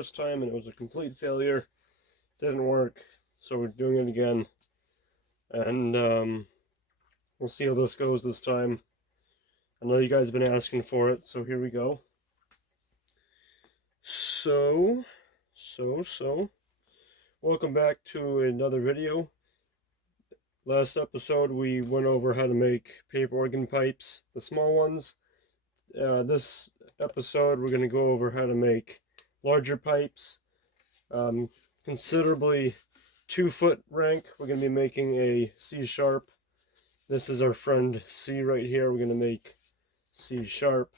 first time and it was a complete failure. Didn't work, so we're doing it again. And we'll see how this goes this time. I know you guys have been asking for it, so here we go. So, welcome back to another video. Last episode we went over how to make paper organ pipes, the small ones. This episode we're going to go over how to make larger pipes, considerably 2-foot rank. We're going to be making a C sharp. This is our friend C right here. We're going to make C sharp.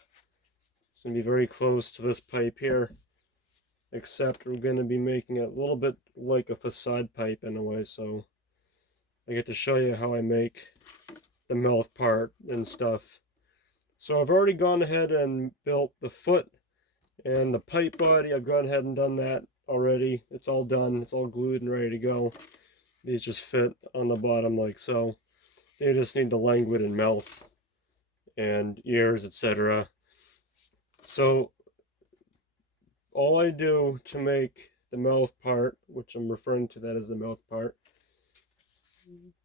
It's going to be very close to this pipe here, except we're going to be making it a little bit like a facade pipe in a way. So I get to show you how I make the mouth part and stuff. So I've already gone ahead and built the foot and the pipe body. I've gone ahead and done that already. It's all done. It's all glued and ready to go. These just fit on the bottom like so. They just need the languid and mouth and ears, etc. So all I do to make the mouth part, which I'm referring to that as the mouth part,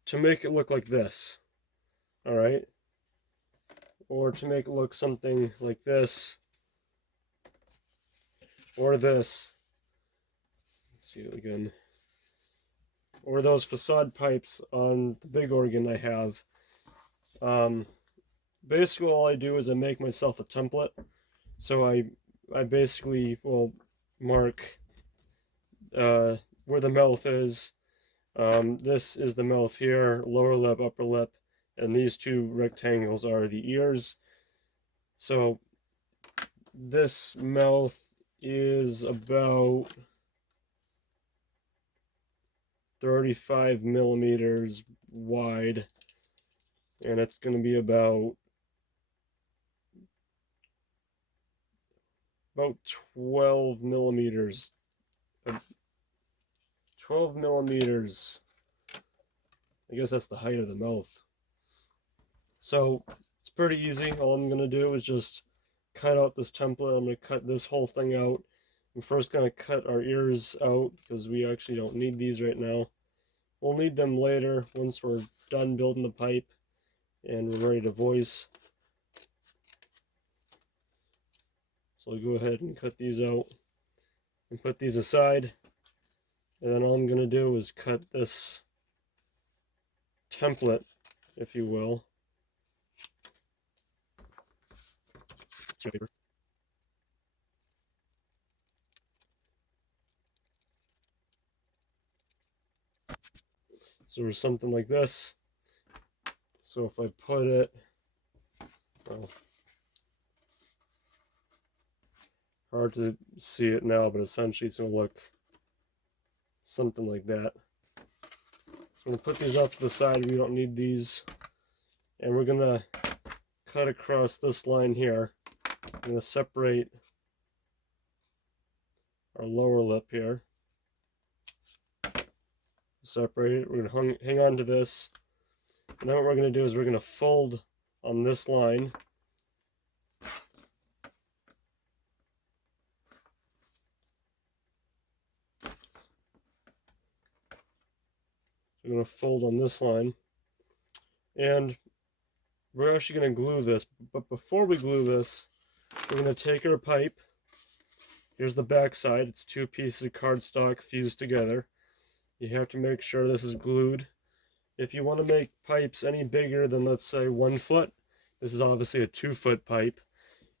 to make it look like this, alright? Or to make it look something like this, or this. Let's see it again. Or those facade pipes on the big organ I have. Basically all I do is I make myself a template. So I basically will mark where the mouth is. This is the mouth here, lower lip, upper lip, and these two rectangles are the ears. So this mouth is about 35 millimeters wide, and it's going to be about 12 millimeters. 12 millimeters. I guess that's the height of the mouth. So it's pretty easy. All I'm going to do is just cut out this template. I'm going to cut this whole thing out. I'm first going to cut our ears out because we actually don't need these right now. We'll need them later once we're done building the pipe and we're ready to voice. So I'll go ahead and cut these out and put these aside. And then all I'm going to do is cut this template, if you will. So there's something like this. So if I put it, well, hard to see it now, but essentially it's going to look something like that. So I'm going to put these off to the side. We don't need these. And we're going to cut across this line here. I'm going to separate our lower lip here. Separate it. We're going to hang on to this. And then what we're going to do is we're going to fold on this line. We're going to fold on this line. And we're actually going to glue this. But before we glue this, we're going to take our pipe. Here's the back side. It's 2 pieces of cardstock fused together. You have to make sure this is glued. If you want to make pipes any bigger than, let's say, 1 foot, this is obviously a 2-foot pipe,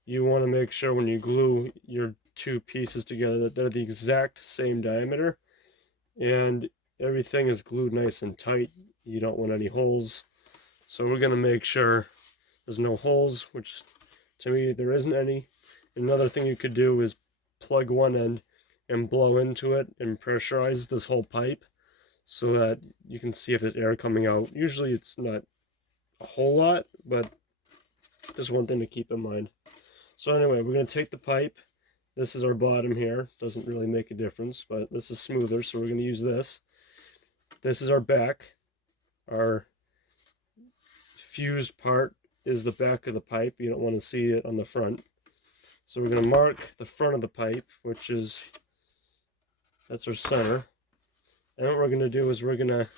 you want to make sure when you glue your 2 pieces together that they're the exact same diameter and everything is glued nice and tight. You don't want any holes. So we're going to make sure there's no holes, which to me there isn't any. Another thing you could do is plug one end and blow into it and pressurize this whole pipe so that you can see if there's air coming out. Usually it's not a whole lot, but just one thing to keep in mind. So anyway, we're going to take the pipe. This is our bottom here. Doesn't really make a difference, but this is smoother, so we're going to use this. This is our back. Our fused part is the back of the pipe. You don't want to see it on the front. So we're going to mark the front of the pipe, which is That's our center. And what we're going to do is we're going to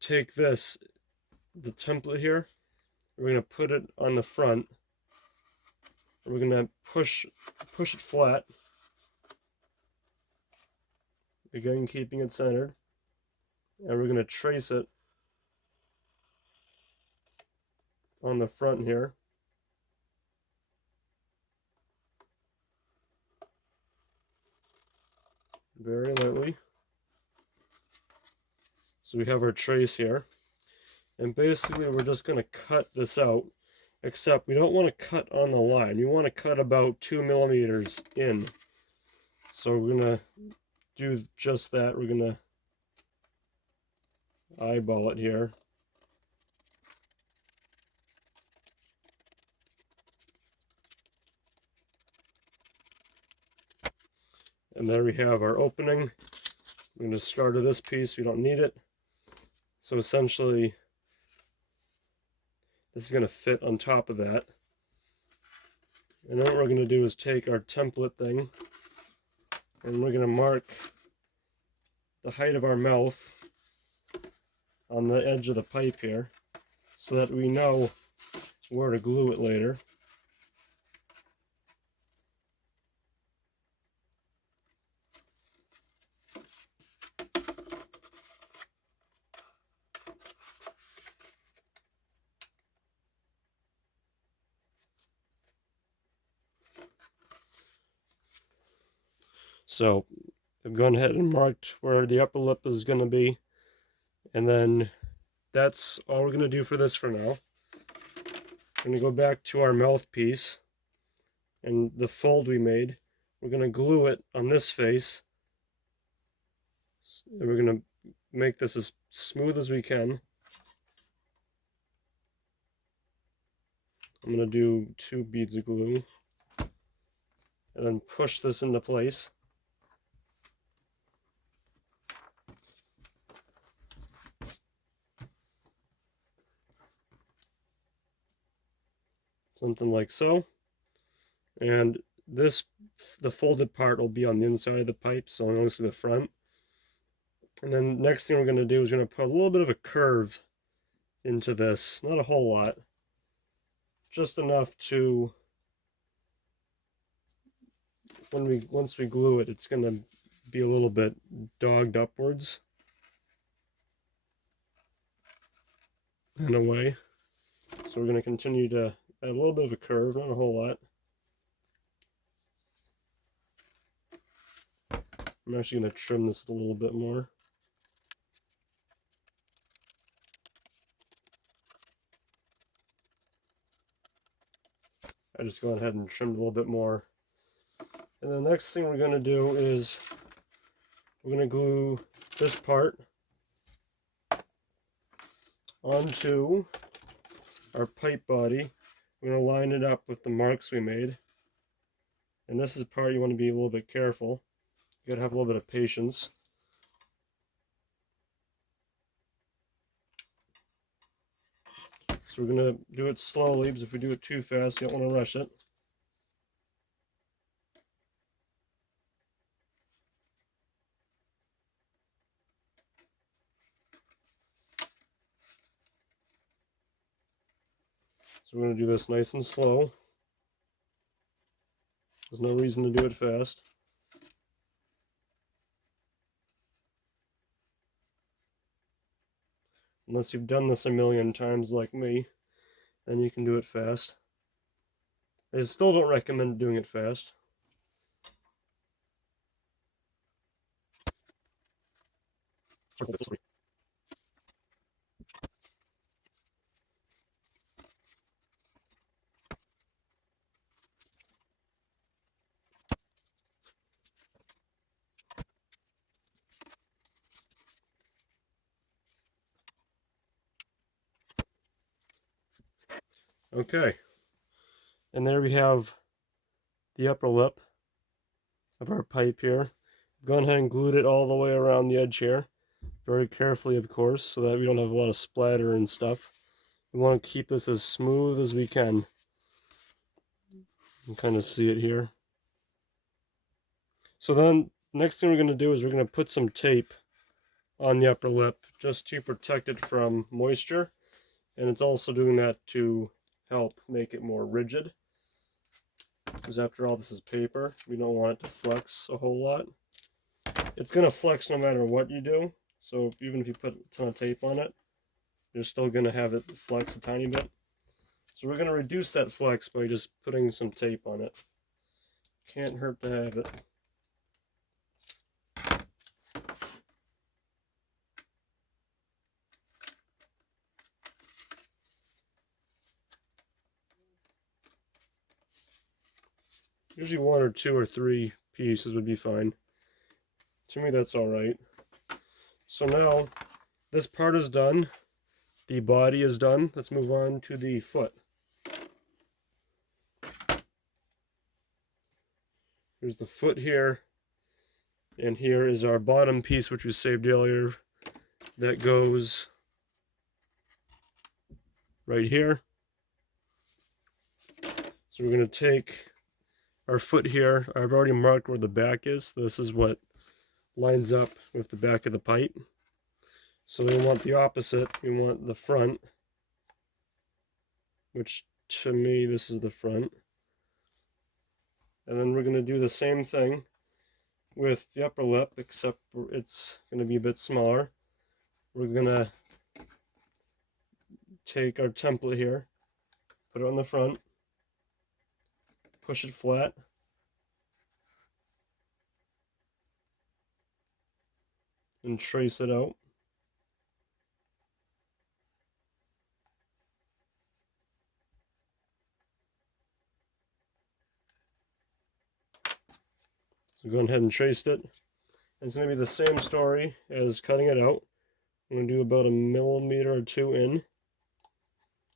take this, the template here, we're going to put it on the front. We're going to push it flat. Again, keeping it centered. And we're going to trace it on the front here. Very lightly. So we have our trace here. And basically we're just going to cut this out, except we don't want to cut on the line. You want to cut about 2 millimeters in. So we're going to do just that. We're going to eyeball it here. And there we have our opening. I'm going to discard this piece. We don't need it. So essentially, this is going to fit on top of that. And then what we're going to do is take our template thing, and we're going to mark the height of our mouth on the edge of the pipe here, so that we know where to glue it later. So I've gone ahead and marked where the upper lip is going to be, and then that's all we're going to do for this for now. We're going to go back to our mouthpiece and the fold we made. We're going to glue it on this face, and we're going to make this as smooth as we can. I'm going to do 2 beads of glue and then push this into place. Something like so. And this, the folded part will be on the inside of the pipe, so I'm going to the front. And then next thing we're going to do is we're going to put a little bit of a curve into this. Not a whole lot. Just enough to, once we glue it, it's going to be a little bit dogged upwards in a way. So we're going to continue to add a little bit of a curve, not a whole lot. I'm actually going to trim this a little bit more. I just go ahead and trim a little bit more. And the next thing we're going to do is we're going to glue this part onto our pipe body. We're going to line it up with the marks we made. And this is the part you want to be a little bit careful. You got to have a little bit of patience. So we're going to do it slowly, because if we do it too fast, you don't want to rush it. So we're going to do this nice and slow. There's no reason to do it fast. Unless you've done this a million times like me, then you can do it fast. I still don't recommend doing it fast. Okay, and there we have the upper lip of our pipe here. Gone ahead and glued it all the way around the edge here, very carefully of course, so that we don't have a lot of splatter and stuff. We want to keep this as smooth as we can. You can kind of see it here. So then next thing we're going to do is we're going to put some tape on the upper lip just to protect it from moisture, and it's also doing that to help make it more rigid, because after all, this is paper. We don't want it to flex a whole lot. It's going to flex no matter what you do, so even if you put a ton of tape on it, you're still going to have it flex a tiny bit. So we're going to reduce that flex by just putting some tape on it. Can't hurt to have it. Usually 1 or 2 or 3 pieces would be fine. To me, that's alright. So now, this part is done. The body is done. Let's move on to the foot. Here's the foot here. And here is our bottom piece, which we saved earlier. That goes right here. So we're going to take our foot here. I've already marked where the back is. This is what lines up with the back of the pipe. So we want the opposite. We want the front, which to me, this is the front. And then we're going to do the same thing with the upper lip, except it's going to be a bit smaller. We're going to take our template here, put it on the front, push it flat, and trace it out. So go ahead and trace it. It's going to be the same story as cutting it out. I'm going to do about 1 millimeter or 2 in.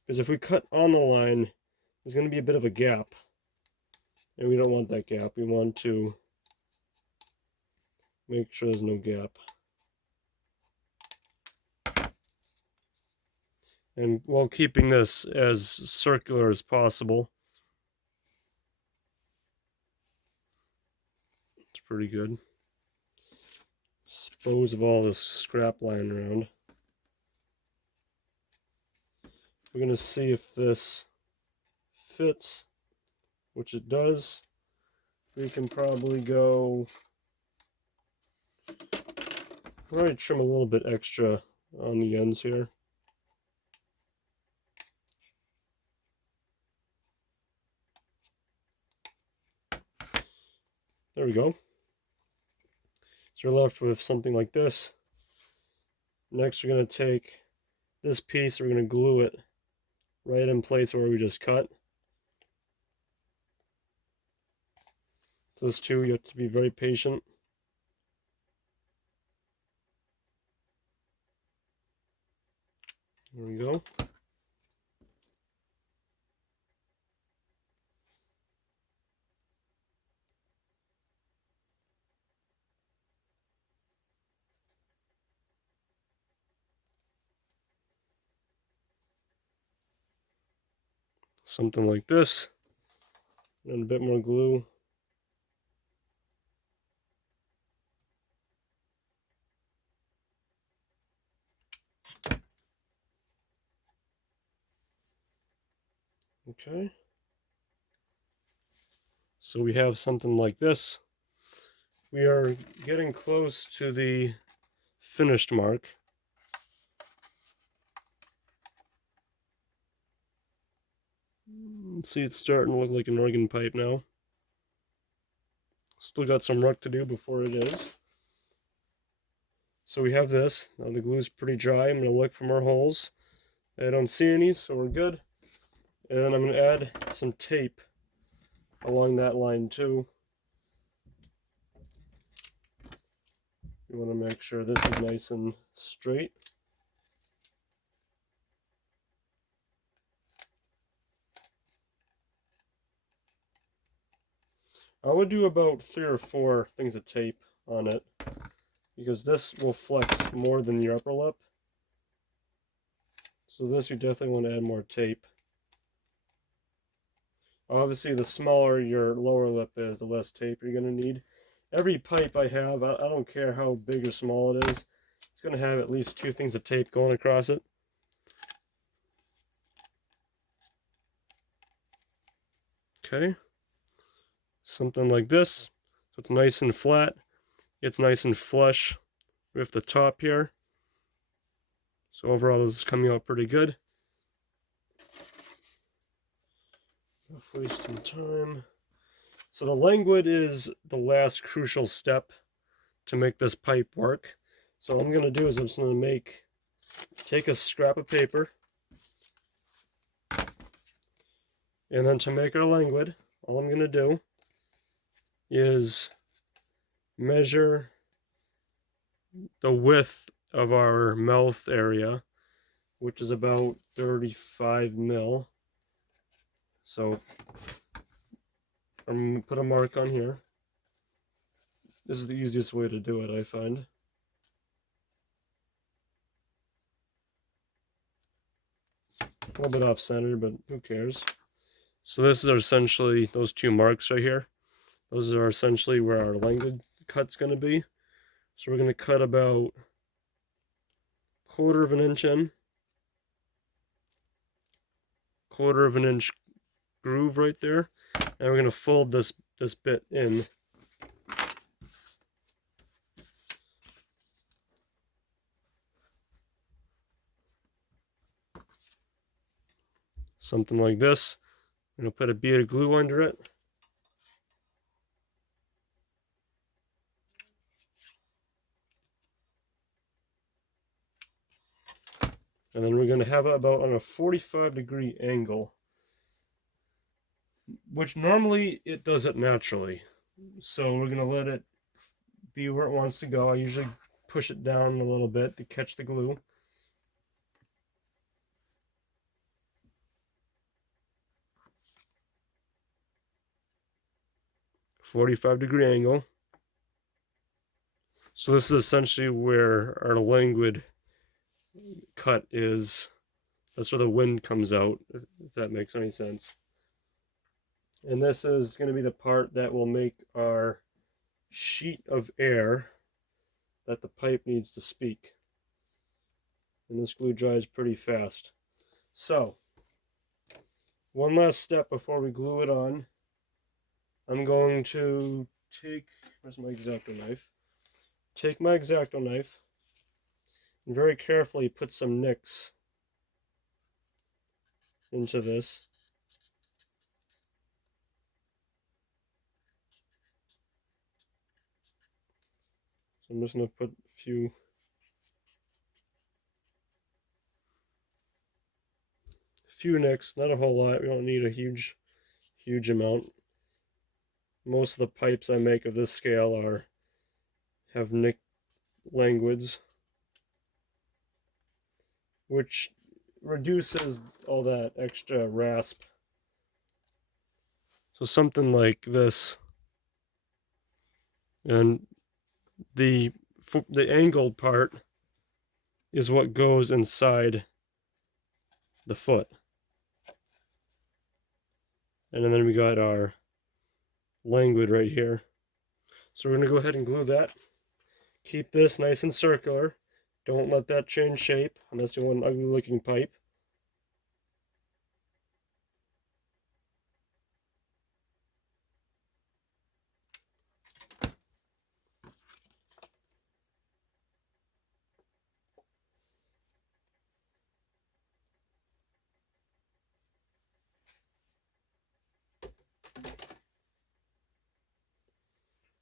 Because if we cut on the line, there's going to be a bit of a gap. And we don't want that gap. We want to make sure there's no gap. And while keeping this as circular as possible. It's pretty good. Dispose of all this scrap lying around. We're going to see if this fits, which it does. We can probably go, probably trim a little bit extra on the ends here. There we go. So we're left with something like this. Next, we're going to take this piece, we're going to glue it right in place where we just cut. So this too, you have to be very patient. There we go. Something like this. And a bit more glue. Okay. So we have something like this. We are getting close to the finished mark. See, it's starting to look like an organ pipe now. Still got some work to do before it is. So we have this. Now the glue's pretty dry. I'm going to look for more holes. I don't see any, so we're good. And then I'm going to add some tape along that line too. We want to make sure this is nice and straight. I would do about 3 or 4 things of tape on it, because this will flex more than your upper lip. So this, you definitely want to add more tape. Obviously, the smaller your lower lip is, the less tape you're going to need. every pipe I have, I don't care how big or small it is, it's going to have at least 2 things of tape going across it. Okay, something like this, so it's nice and flat. It's nice and flush with the top here. So overall, this is coming out pretty good. Enough wasting time. So the languid is the last crucial step to make this pipe work. So what I'm going to do is I'm just going to take a scrap of paper, and then to make our languid, all I'm going to do is measure the width of our mouth area, which is about 35 mil. So I'm going to put a mark on here. This is the easiest way to do it, I find. A little bit off center, but who cares? So this is essentially those 2 marks right here. Those are essentially where our languid cut's going to be. So we're going to cut about 1/4 of an inch in, 1/4 of an inch groove right there, and we're going to fold this bit in. Something like this. I'm going to put a bead of glue under it. And then we're going to have it about on a 45-degree angle, which normally it does it naturally. So we're going to let it be where it wants to go. I usually push it down a little bit to catch the glue. .45-degree angle. So this is essentially where our languid cut is. That's where the wind comes out, if that makes any sense. And this is going to be the part that will make our sheet of air that the pipe needs to speak. And this glue dries pretty fast. So, one last step before we glue it on. I'm going to take, where's my X-Acto knife? Take my X-Acto knife and very carefully put some nicks into this. So I'm just going to put a few nicks, not a whole lot. We don't need a huge amount. Most of the pipes I make of this scale have nick languids, which reduces all that extra rasp. So something like this, and the angled part is what goes inside the foot. And then we got our languid right here. So we're going to go ahead and glue that. Keep this nice and circular. Don't let that change shape unless you want an ugly looking pipe.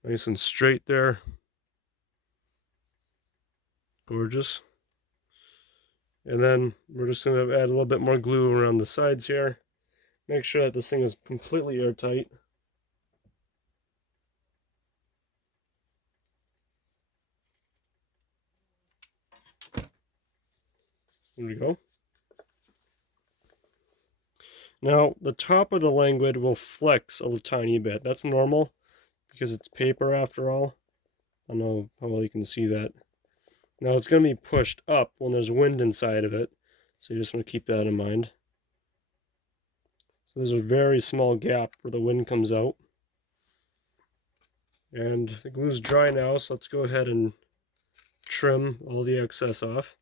Nice and straight there. Gorgeous. And then we're just going to add a little bit more glue around the sides here. Make sure that this thing is completely airtight. There we go. Now, the top of the languid will flex a tiny bit. That's normal because it's paper after all. I don't know how well you can see that. Now, it's going to be pushed up when there's wind inside of it, so you just want to keep that in mind. So there's a very small gap where the wind comes out. And the glue's dry now, so let's go ahead and trim all the excess off.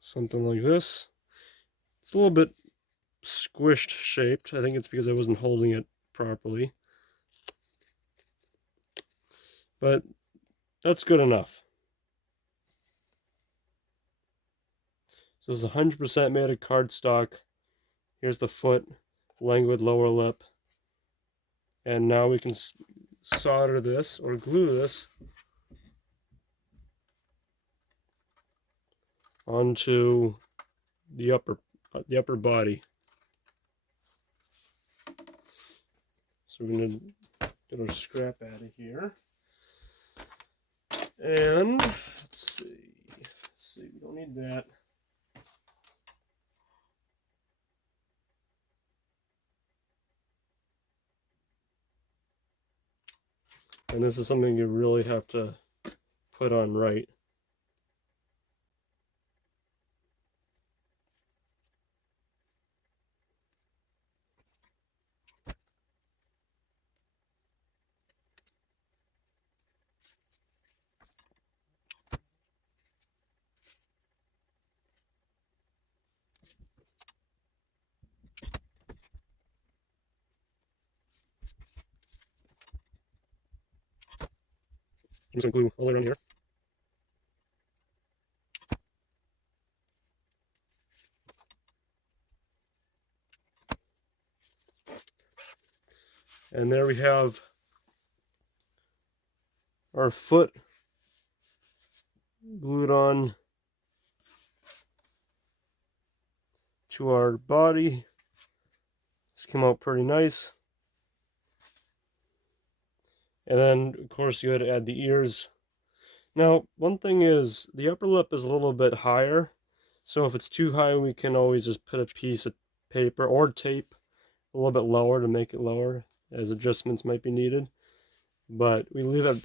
Something like this. It's a little bit squished shaped. I think it's because I wasn't holding it properly. But that's good enough. So this is 100% made of cardstock. Here's the foot, languid lower lip. And now we can solder this or glue this onto the upper body. So we're going to get our scrap out of here. And let's see, we don't need that. And this is something you really have to put on right. I'm just going to glue all around here. And there we have our foot glued on to our body. This came out pretty nice. And then, of course, you had to add the ears. Now, one thing is, the upper lip is a little bit higher. So if it's too high, we can always just put a piece of paper or tape a little bit lower to make it lower, as adjustments might be needed. But we leave it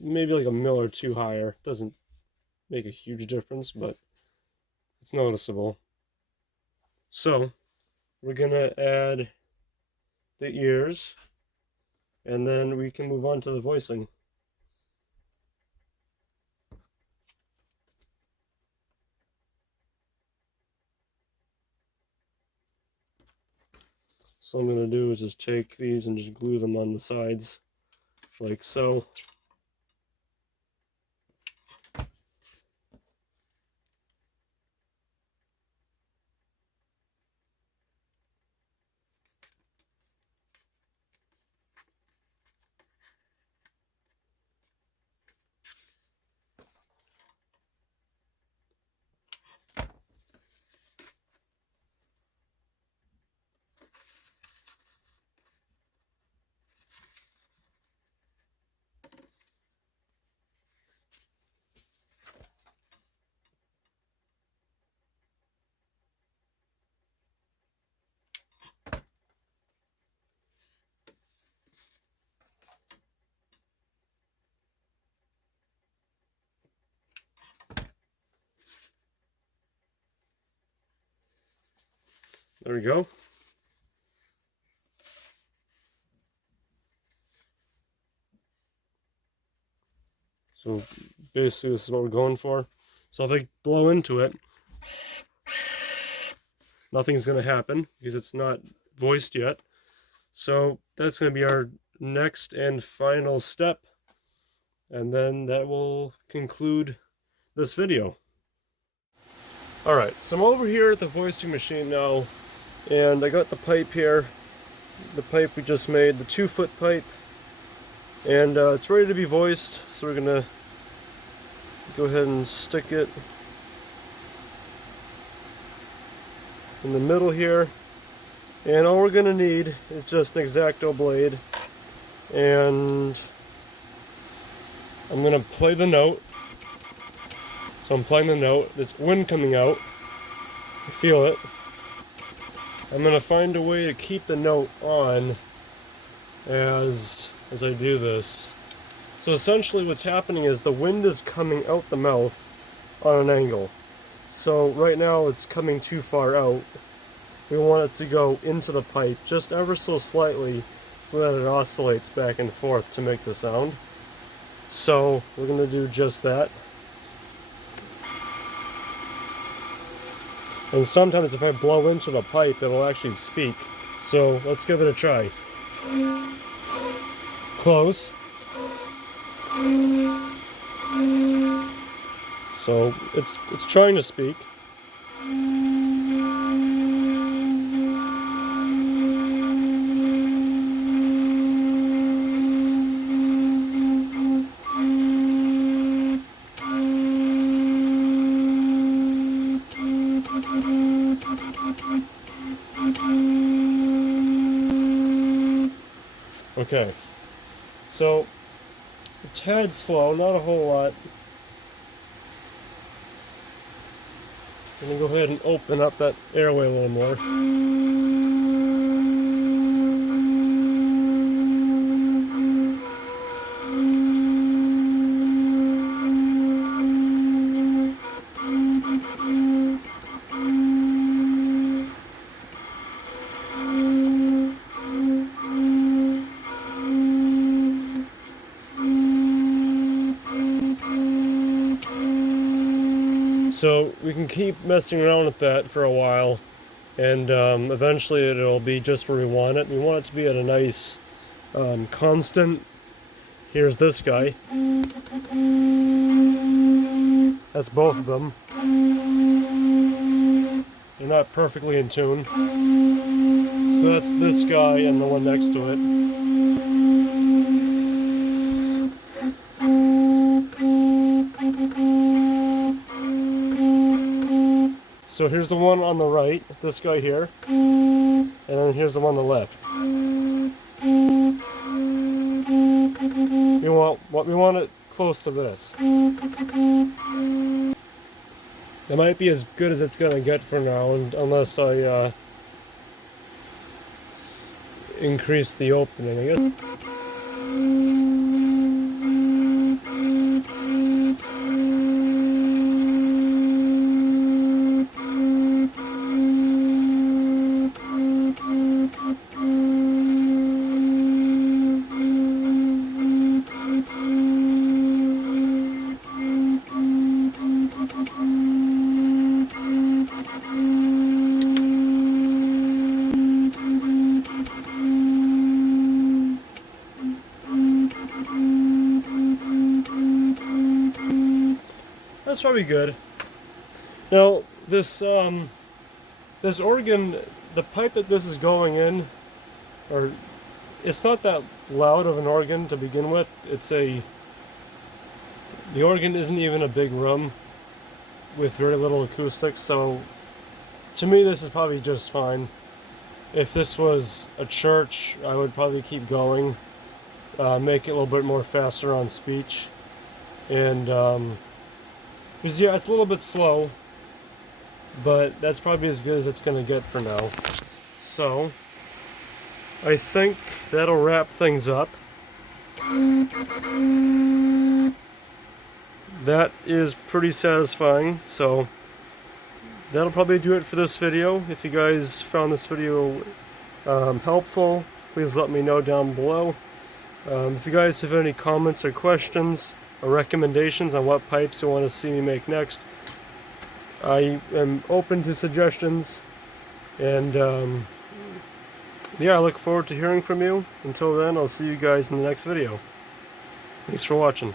maybe like a mil or two higher. It doesn't make a huge difference, but it's noticeable. So we're gonna add the ears, and then we can move on to the voicing. So I'm gonna do is just take these and just glue them on the sides, like so. There we go. So basically this is what we're going for. So if I blow into it, nothing's going to happen because it's not voiced yet. So that's going to be our next and final step. And then that will conclude this video. Alright, so I'm over here at the voicing machine now, and I got the pipe here, the pipe we just made, the 2-foot pipe, and it's ready to be voiced, so we're going to go ahead and stick it in the middle here, and all we're going to need is just an X-Acto blade, and I'm going to play the note. So I'm playing the note, there's wind coming out, I feel it. I'm going to find a way to keep the note on as I do this. So essentially what's happening is the wind is coming out the mouth on an angle. So right now it's coming too far out. We want it to go into the pipe just ever so slightly so that it oscillates back and forth to make the sound. So we're going to do just that. And sometimes if I blow into the pipe, it'll actually speak. So let's give it a try. Close. So it's trying to speak. Okay, so a tad slow, not a whole lot. I'm going to go ahead and open up that airway a little more. So we can keep messing around with that for a while, and eventually it'll be just where we want it. We want it to be at a nice constant. Here's this guy. That's both of them. They're not perfectly in tune. So that's this guy and the one next to it. So here's the one on the right, this guy here, and then here's the one on the left. We want it close to this. It might be as good as it's gonna get for now, unless I increase the opening, I guess. That's probably good. Now, this organ, the pipe that this is going in, it's not that loud of an organ to begin with. The organ isn't even a big room with very little acoustics, so to me this is probably just fine. If this was a church, I would probably keep going, make it a little bit more faster on speech, and because yeah, it's a little bit slow, but that's probably as good as it's going to get for now. So I think that'll wrap things up. That is pretty satisfying, so that'll probably do it for this video. If you guys found this video helpful, please let me know down below. If you guys have any comments or questions or recommendations on what pipes you want to see me make next, I am open to suggestions, and yeah, I look forward to hearing from you. Until then, I'll see you guys in the next video. Thanks for watching.